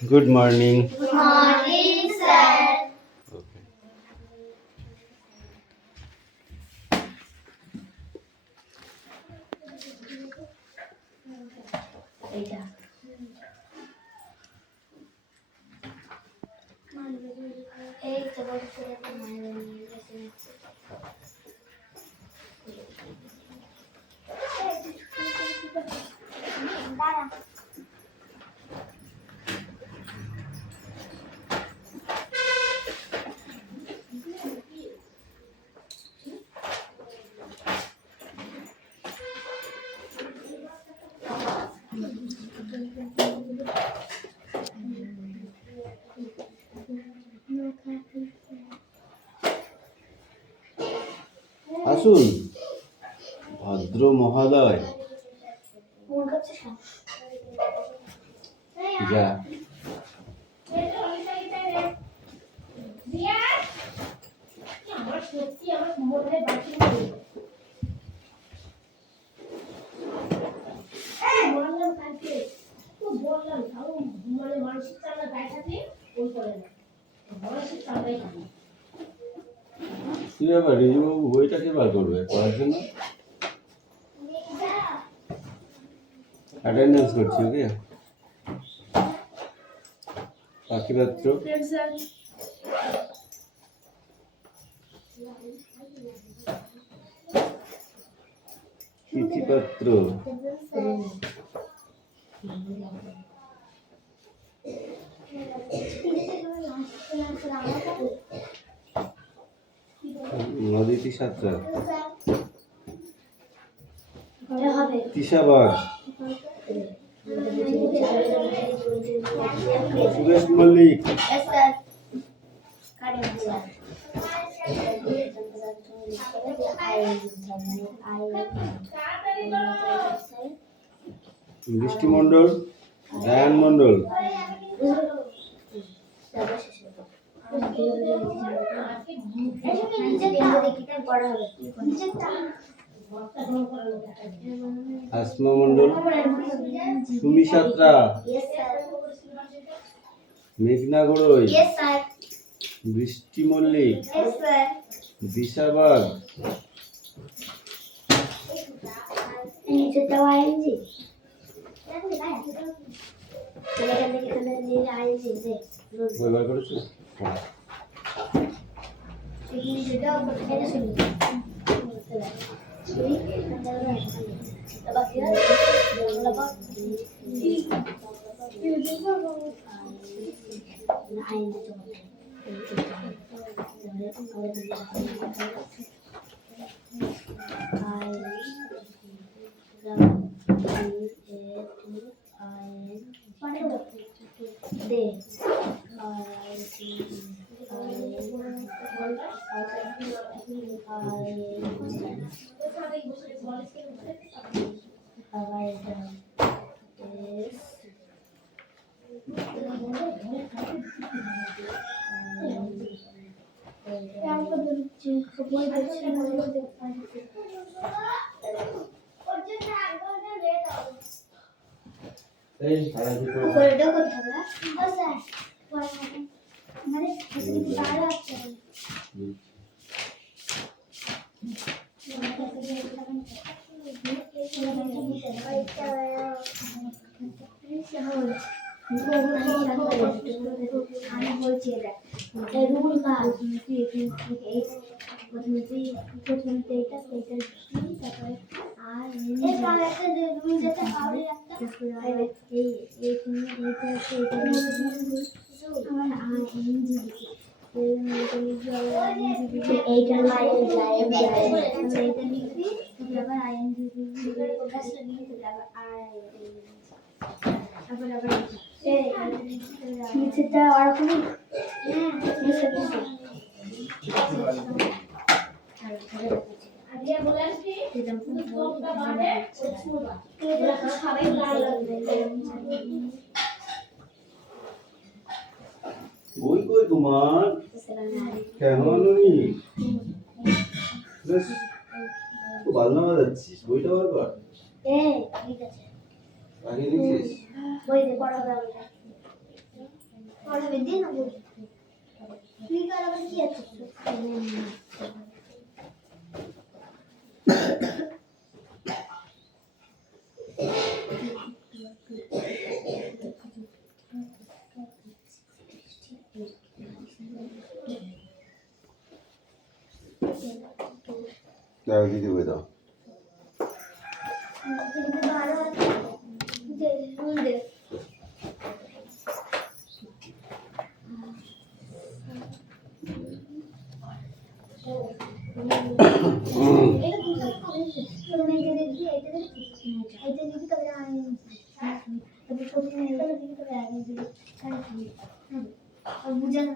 Good morning. Good morning, sir. Okay. আসুন ভদ্র মহোদয়। যা কি ব্যাপার রিজুবাবু, বইটা কে বার করবে পড়ার জন্য? অ্যাটেন্ডেন্স করছি। ওকে, পাখিরাত্র তিথিপাত্র নদীতি সাঁতরা তিশাবাগ সুরেশ মল্লিক বৃষ্টি মণ্ডল রায়ান মণ্ডল আসমা মণ্ডল সুমি সাঁতরা মেঘনা গড়ই বৃষ্টি মল্লিক দিশাবাগ ব্যবহার করেছো? বই কই তোমার? কেন আনোনি? তো বাজনা বাজাচ্ছিস বইটা বার কর ঠিক আছে আগে লিখছিস বই দে পড়াবে আমাকে পড়াবে দে না বই তুই কার আবার কি আছে দাও দিদি বই দাও বুঝানো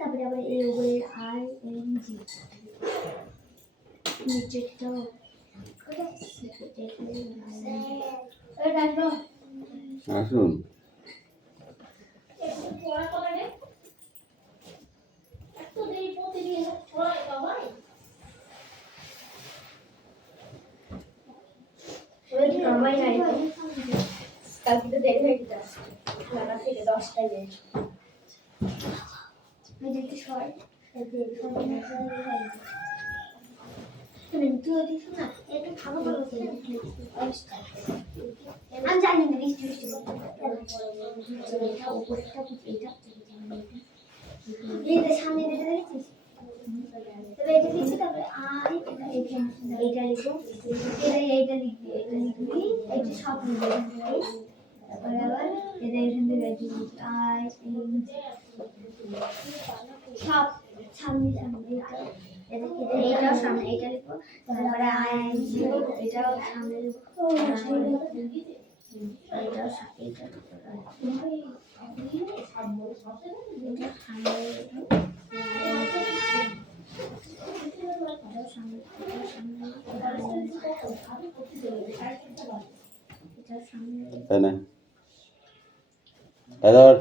তারপরে আবার এই উপরে ING নিচেটাও আসুন কালকে তো দেরি হয়ে গেছে 9টা থেকে 10টায় বের আমি দেখতে সবাই তুই ওদিকে শোন না একটু খাবার বলো আমি জানি না বৃষ্টি বৃষ্টি এটা সামনে যেতে দেখেছিস তবে এটা লিখবি তারপরে এইটা লিখবো এইটা লিখবি এটা লিখবি এটা সব লিখবি তারপরে আবার এটা এখান থেকে লিখবি সব সামনে এটাও সামনে এটা লিখবো তারপরে ING এটাও সামনে লিখবো এটাও এটা এনে এদার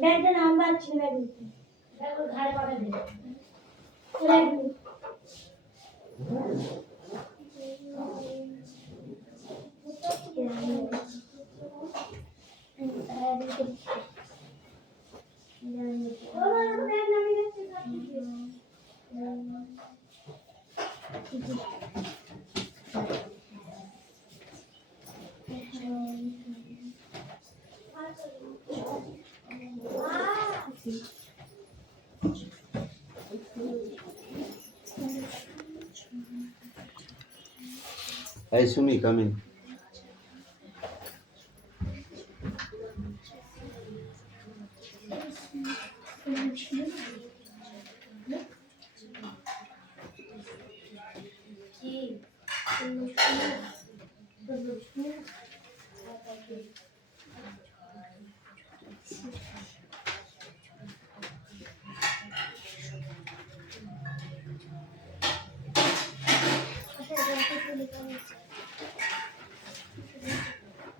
ব্যাগটা নাম্বার ছিল ব্যাগ ঘাড়ে পাঠাবে Hey Sumi, come in.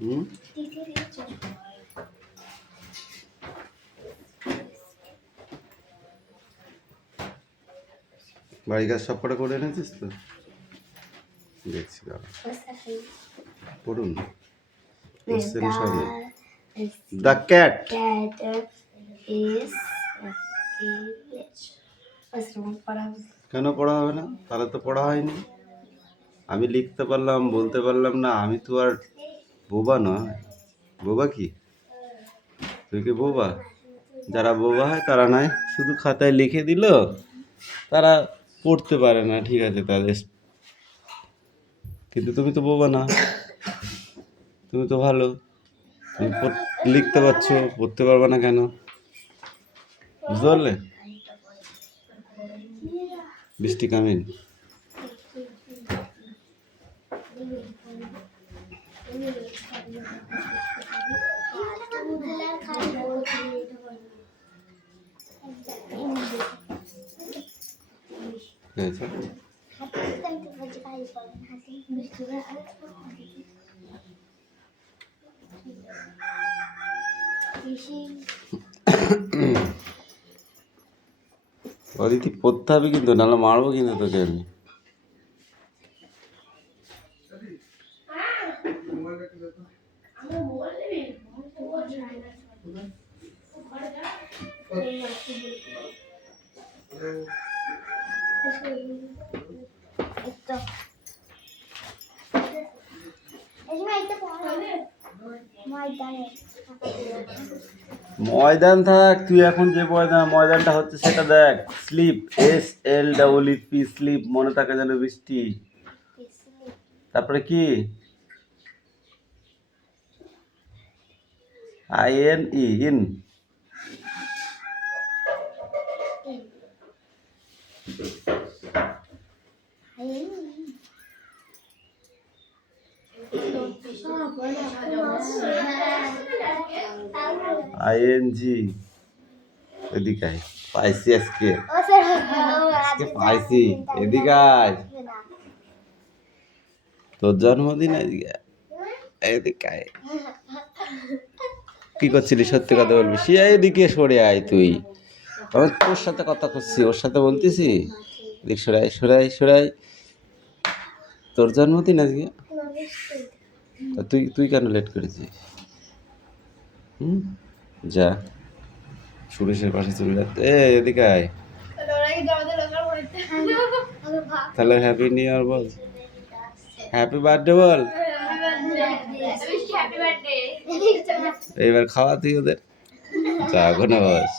হুম, লিখে দিয়েছো। বাড়ি কাজ সব কটা করে এনেছিস তো? দেখছি দাঁড়া, পড়ুন। কোশ্চেন সামনে। দ্য ক্যাট is কেন পড়া হবে না? তাহলে তো পড়া হয়নি। আমি লিখতে পারলাম, বলতে পারলাম না, আমি তো আর বোবা নয়। বোবা কি? তুই কি বোবা? যারা বোবা হয় তারা নয় শুধু খাতায় লিখে দিল, তারা পড়তে পারে না, ঠিক আছে তাদের। কিন্তু তুমি তো বোবা না, তুমি তো ভালো, তুমি লিখতে পারছো, পড়তে পারবে না কেন? বুঝতে পারলে? বৃষ্টি কামিন। হয়েছে? অদিতি পড়তে হবে কিন্তু, নাহলে মারবো কিন্তু তোকে আমি। ময়দান থাক, তুই এখন যে ময়দানটা হচ্ছে সেটা দেখ। স্লিপ, SLEEP, স্লিপ, মনে থাকে যেন বৃষ্টি। তারপরে কি? INE, in. ING, এদিকে আয়। পাইছি আজকে, পাইছি। এদিকে আয়, তোর জন্মদিন আজকে। এদিকে আয়। কি করছিলি সত্যি কথা বলবি? সে এদিকে সরে আয় তুই। আমি তোর সাথে কথা করছি, ওর সাথে বলতেছি। এদিক সরাই সরাই সরাই। তোর জন্মদিন আজকে, তা তুই তুই কেন লেট করেছিস? যা, সুরেশের পাশে চলে যাচ্ছে। এদিকে আয়। তাহলে হ্যাপি নিউ ইয়ার বল, হ্যাপি বার্থডে বল। এবার খাওয়া তুই ওদের। যা ঘনে বস।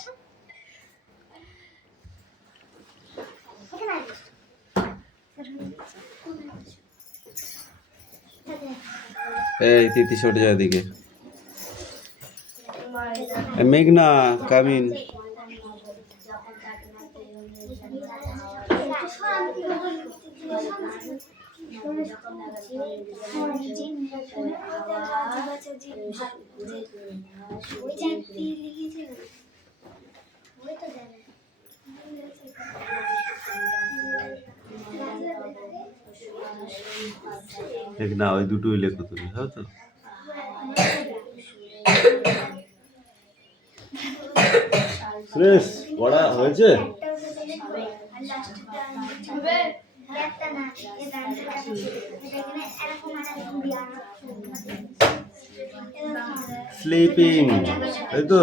এই তিথি সরে যা দিকে। মেঘনা কামিন। মেঘনা ওই দুটোই লেখো তুমি, হ্যাঁ তো? সুরেশ পড়া হয়েছে? স্লিপিং, তাই তো?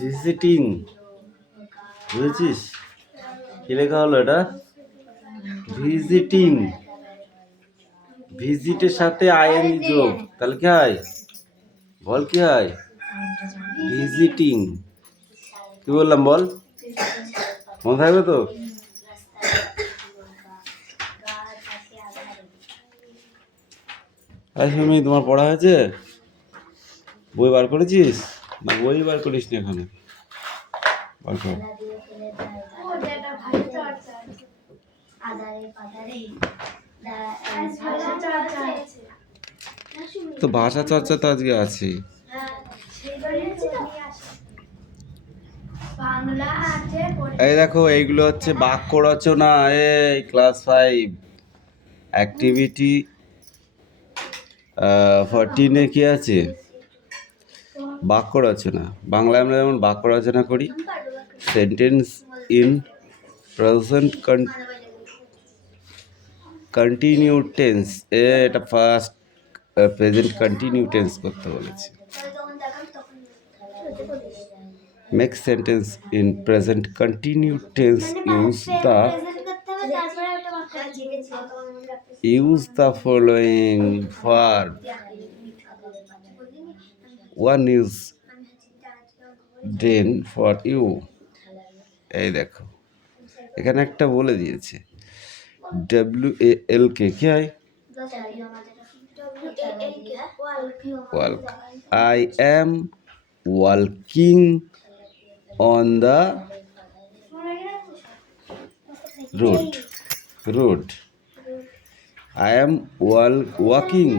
ভিজিটিং, বুঝেছিস? কি লেখা হলো এটা? ভিজিটিং। ভিজিটের সাথে ING যোগ, তাহলে কি হয়? বল কি হয়? ভিজিটিং। কি বললাম বল? মনে থাকবে তো? তুমি, তোমার পড়া হয়েছে? বই বার করেছিস না? বই বার করিস নি এখানে? বার কর। তো ভাষা চর্চা তো আজকে আছে। হ্যাঁ, সেইবার নিয়েছি তো। বাংলা আছে এই দেখো এইগুলো হচ্ছে বাক্য রচনা। এই ক্লাস 5 অ্যাক্টিভিটি 14 কি আছে? বাক্য রচনা। বাংলায় আমরা যেমন বাক্য রচনা করি, sentence in present continue tense, এটা ফার্স্ট প্রেজেন্ট কন্টিনিউ টেন্স করতে বলেছে। Make sentence in present continue tense, use the following verb. One is then for you. এই দেখো এখানে একটা বলে দিয়েছে WALK কি হয়? Walk. I am walking on the road. I am walking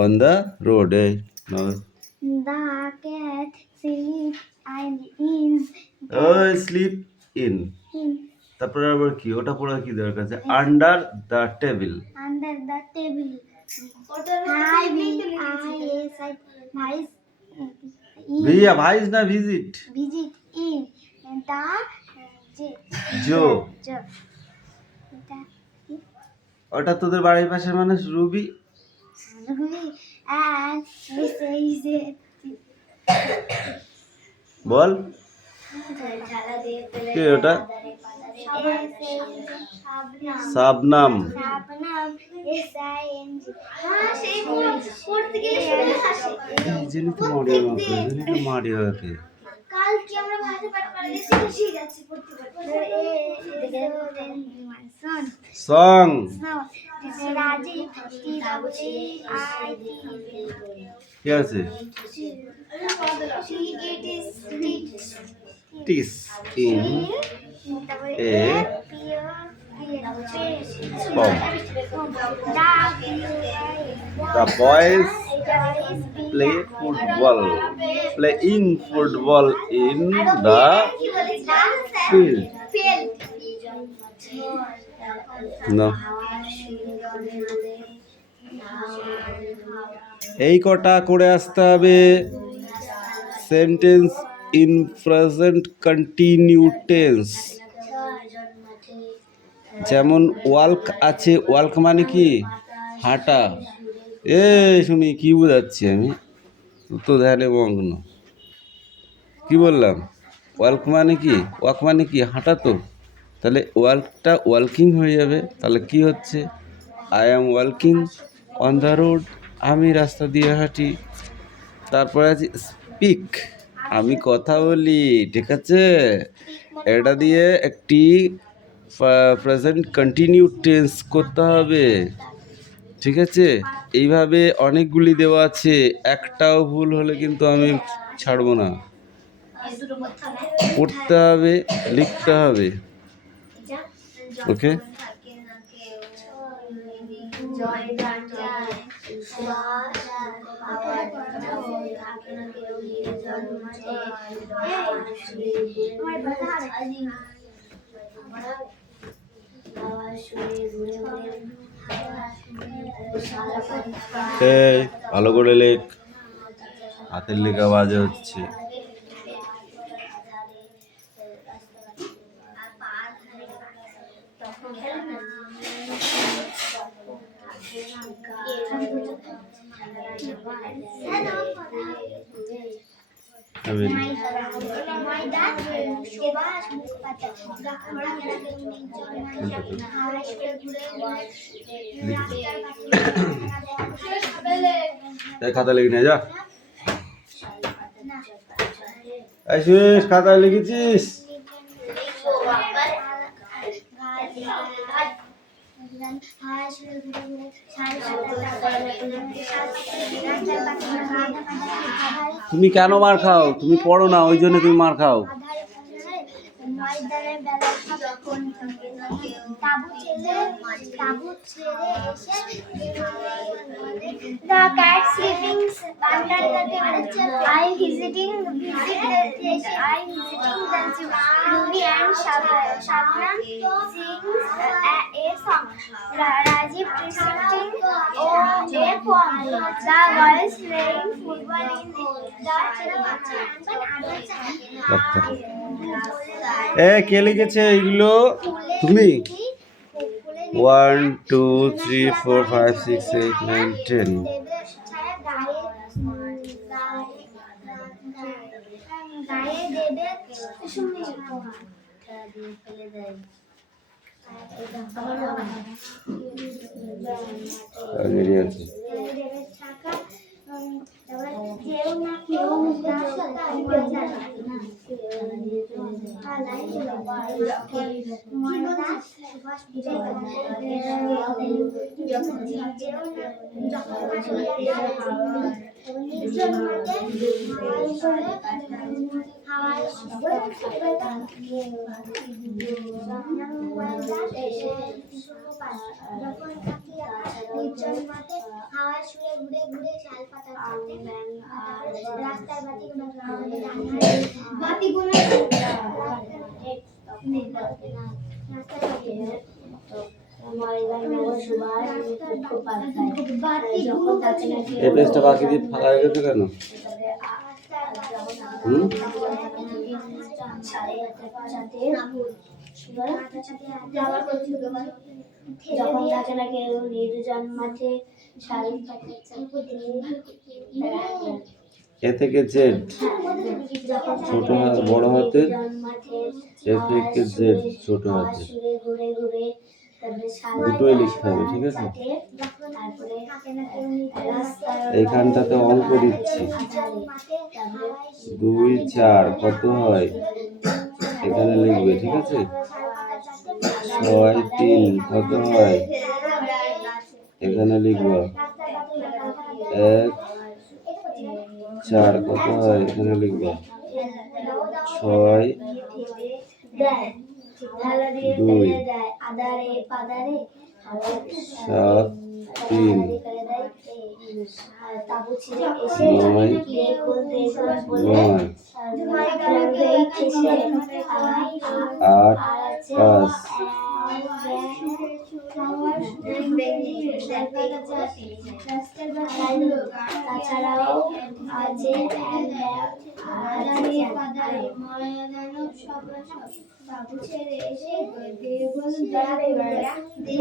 on the road. No. The cat Sleep in. in তারপরে আবার কি ওটা পড়া কি দরকার আছে? Under the table. under the table. भैया भाइस ना visit Visit in the जो এটা ওটা তোদের বাড়ির পাশের মানুষ Ruby. and this is it. বল কে ওটা? শাবনাম। মারি ওকে কালকে আমরা ভাষা পাঠ করে গেছি তো শিখে যাচ্ছি পড়তে সং। রাজীব কি আছে? It's in a pub. The boys playing football in the field. No. এই কটা করে আসতে হবে sentence in present continue tense. যেমন ওয়াল্ক আছে, ওয়াল্ক মানে কি? হাঁটা। শুনি কি বোঝাচ্ছি আমি? তো ধ্যানে মগ্ন। কি বললাম? ওয়াল্ক মানে কি? ওয়াক মানে কি? হাঁটা। তো তাহলে ওয়াল্কটা ওয়াল্কিং হয়ে যাবে। তাহলে কি হচ্ছে? আই অ্যাম ওয়াল্কিং অন দ্য রোড, আমি রাস্তা দিয়ে হাঁটি। তারপরে আছে স্পিক, আমি কথা বলি। ঠিক আছে, এটা দিয়ে একটি প্রেজেন্ট কন্টিনিউ টেন্স করতে হবে। ঠিক আছে, এইভাবে অনেকগুলি দেওয়া আছে, একটাও ভুল হলে কিন্তু আমি ছাড়বো না। পড়তে হবে, লিখতে হবে। ওকে, ভালো করে লেখ, হাতের লেখা বাজে হচ্ছে। খাতা লিখে নিয়ে যা। খাতায় লিখেছিস? তুমি কেন মার খাও? তুমি পড়ো না, ওই জন্য তুমি মার খাও। ময়দানের বেলায় সবক্ষণ তাবু ছেড়ে এসে the cat sleeping under the table. I visiting the Ruby and Shabnam sings a song. Rajiv reciting a poem. The boys playing football in the কে লিখেছে এইগুলো? তুমি? 1 2 3 4 5 6 8 9 10 গায়ে দেবে শুনে আগেরই আছে। হাওয়ায় শুয়ে ঘুরে ঘুরে শাল পাতা রাস্তার বাতিগুলো এই পেজটা বাকি দিয়ে ফাঁকা হয়ে গেছে কেন? যখন থাকে না কেউ নির্জন মাঠে এ থেকে জেড ছোট বড় হাতের, এ থেকে জেড ছোট হাতের, দুটোই লিখতে হবে, ঠিক আছে? এইখানটাতে অঙ্ক দিচ্ছি, 2 4 কত হয় এখানে লিখবে, ঠিক আছে? 6 3 কত হয় এখানে লিখবো, 1 4 কত হয় এখানে লিখবো, 6 2 7 3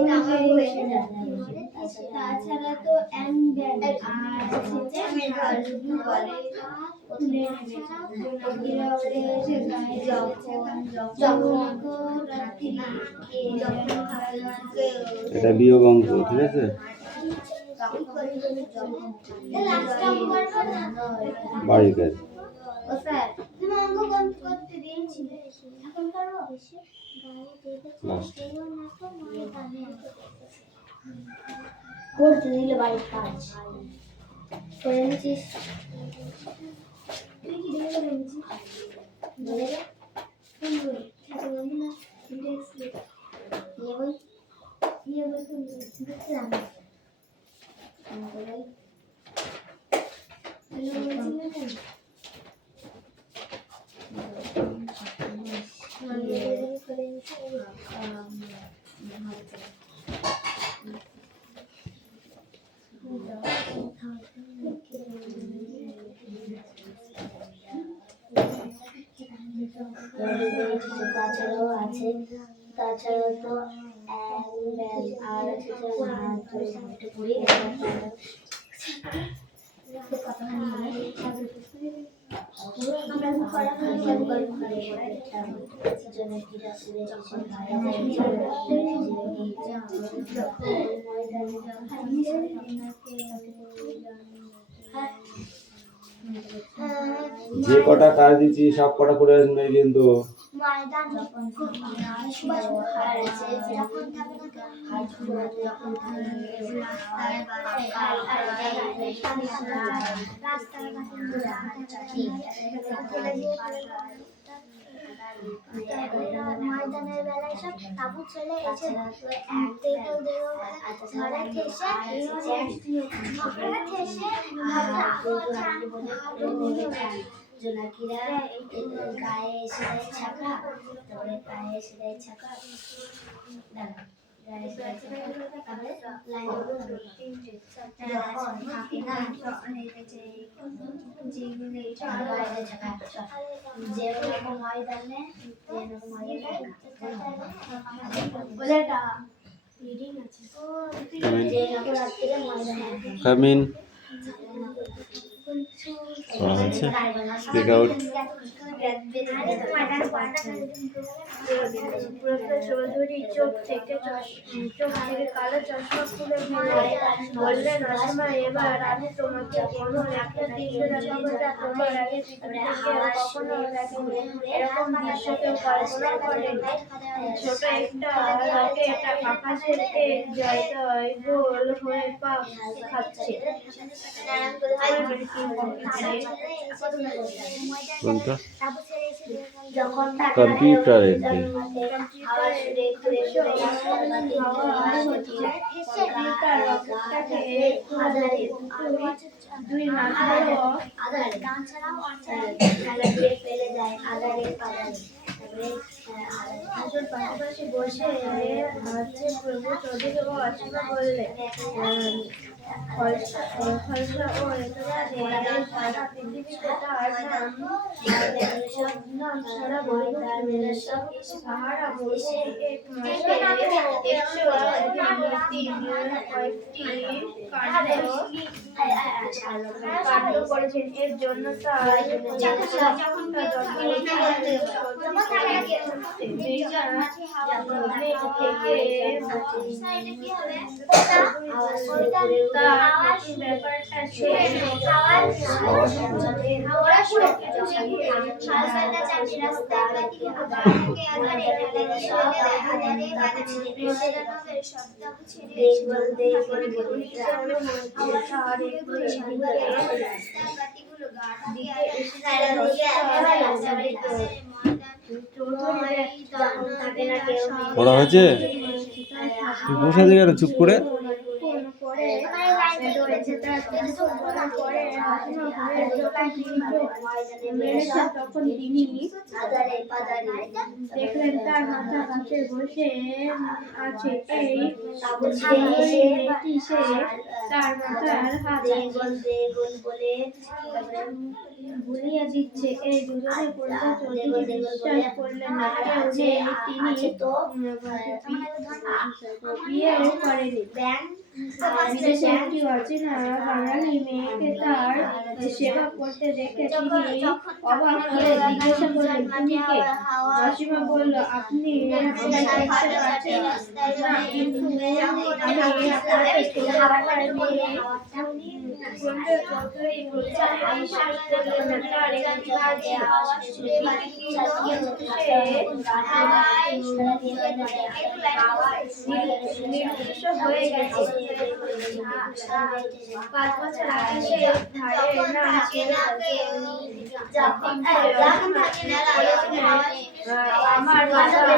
তাছাড়াও আছে তাছাড়া তো এটা বিয়োগ অঙ্ক, ঠিক আছে? বাড়ি কাজ করতে দিলে বাড়ির কাজ করে নিচ্ছিস তুই কি দেখে নিচ্ছিস বলে তাছাড়াও আছে, তাছাড়াও তো আর যে কটা কাজ দিচ্ছি সব কটা করে আসবে কিন্তু। ময়দান যখন ময়দানের বেলায় সব তাবু ছেলে এসে তেল দেবো ঝড়ে ঠেসে ঝড়ে ঠেসে জোনাকিরা গায়ে এসে দেয় ছাকা, তারপরে গায়ে এসে দেয় ছাকা, দাঁড়া গায়ে এসে দেয় ছাকা, তারপরে লাইন যেরকম ময়দানে Come in. পড়া হয়েছে? Speak out. চৌধুরী চোখ থেকে কালো চশমা খুলে বললেন, আসমা, এবার আমি তোমাকে কোনো একটা দৃশ্য দেখাবো যা তোমার আগে পৃথিবীতে কেউ কখনো দেখেনি। এরকম দৃশ্য কেউ কল্পনা করেনি। ছোট একটা রকেট আকাশের জয় গোল হয়ে পা খাচ্ছে। কোনটা? কম্পিউটারের দুই মাথায় ফেলে দেয় আধারের পাদারে। পাশাপাশি বসে আছে প্রভু চৌধুরী ও অসীমা বললেন, খলসা ও একেবারে সারা পৃথিবীতে তার নাম সারা বলে সাহারা বলছে এক মাসে 103 কয়েকটি কাণ্ড করেছেন। এর জন্য তার পড়া হয়েছে? তুই বসে আছে কেন চুপ করে? তখন তিনি দেখলেন তার মাথা কাছে বসে আছে এই মেয়েটি। সে তার মাথার হাত বলে ভুলিয়ে দিচ্ছে। এই দুজনে পরিবার চৌধুরী বিশ্বাস করলেন না যে তিনি বিয়ে করেনি। বিদেশে একটি অচেনা বাঙালি মেয়েকে তার সেবা করতে দেখে তিনি অবাক হয়ে জিজ্ঞাসা করলেন, তুমি কে? অসীমা বলল, আপনি দেখতে পাচ্ছেন না, কিন্তু আমি আপনাকে ছোটবেলার মেয়ে। চৌধুরী বিশ্বাস করলেন না। তার একটি নির্দিষ্ট হয়ে গেছে। 5 বছর আগে সে ধারের নাম আমার বাবা ছেড়ে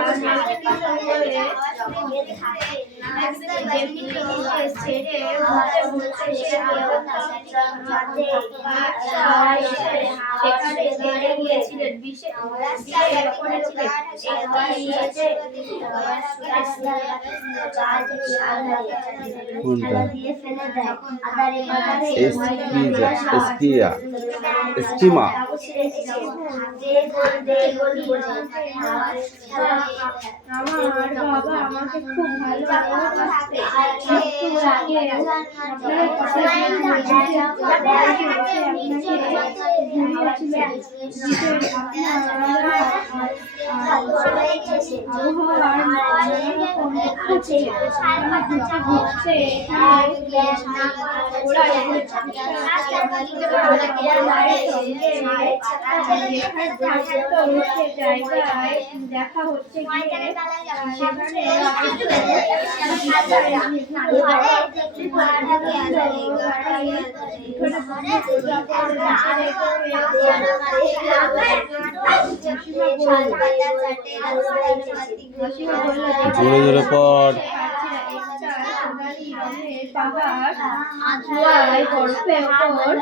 সেখানে বেড়ে গিয়েছিলেন। বিশেষ এস্কিমা আমার বাবা আমাকে খুব ভালোবাসতে। দেখা হচ্ছে জোরে জোরে পড়। পাহাড় বরফের ওপর